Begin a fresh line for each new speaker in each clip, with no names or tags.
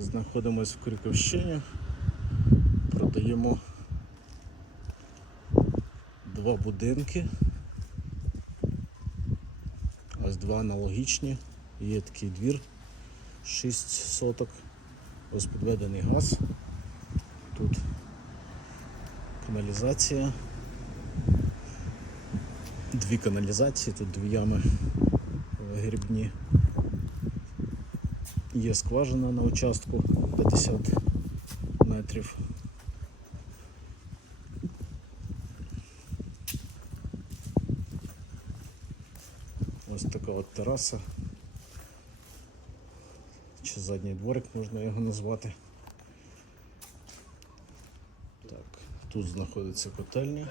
Знаходимось в Крюковщині. Продаємо два будинки. Ось два аналогічні. Є такий двір 6 соток. Ось підведений газ. Тут каналізація. Дві каналізації, тут дві ями грібні. Є скважина на участку 50 метрів. Ось така от тераса. Чи задній дворик можна його назвати. Так, тут знаходиться котельня.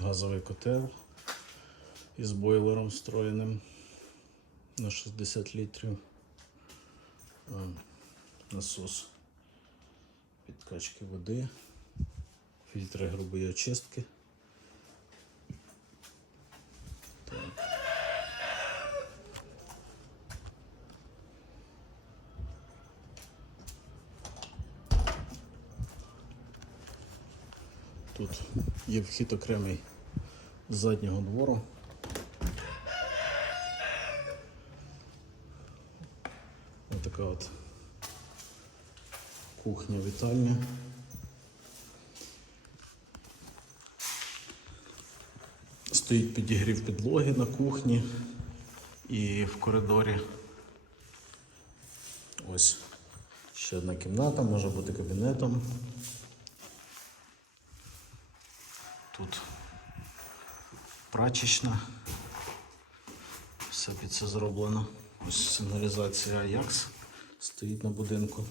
Газовий котел із бойлером встроєним на 60 літрів. Насос підкачки води, фільтри грубої очистки. Тут є вхід окремий заднього двору. Ось така от кухня вітальня. Стоїть підігрів підлоги на кухні і в коридорі. Ось ще одна кімната, може бути кабінетом. Тут прачечна. Все під це зроблено. Ось сигналізація Ajax стоїть на будинку.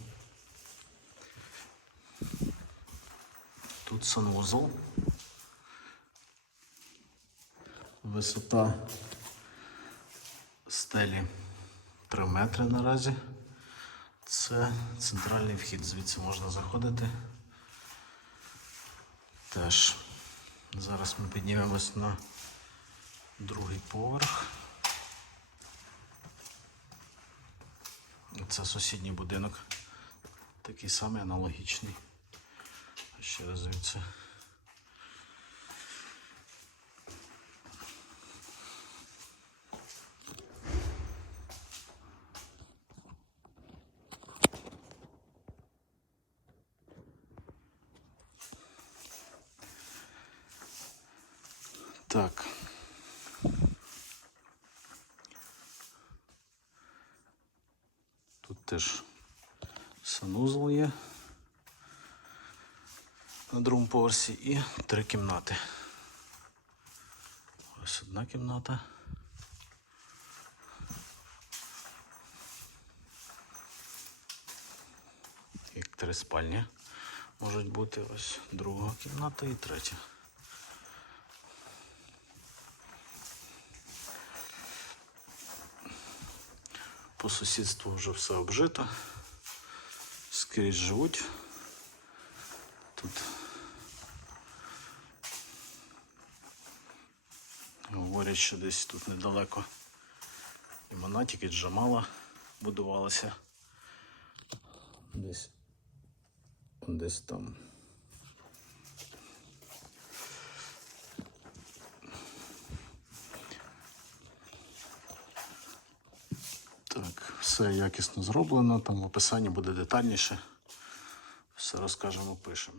Тут санвузол. Висота стелі 3 метри наразі. Це центральний вхід, звідси можна заходити. Теж зараз ми піднімемось на другий поверх. Це сусідній будинок, такий самий аналогічний. Ще раз звідси. Так. Теж санузел є на другому поверсі і три кімнати. Ось одна кімната. Як три спальні можуть бути ось друга кімната і третя. По сусідству вже все обжито. Скрізь живуть. Тут говорять, що десь тут недалеко і Монатік, і Джамала будувалася. Десь десь там. Так, все якісно зроблено, там в описанні буде детальніше. Все розкажемо, пишемо.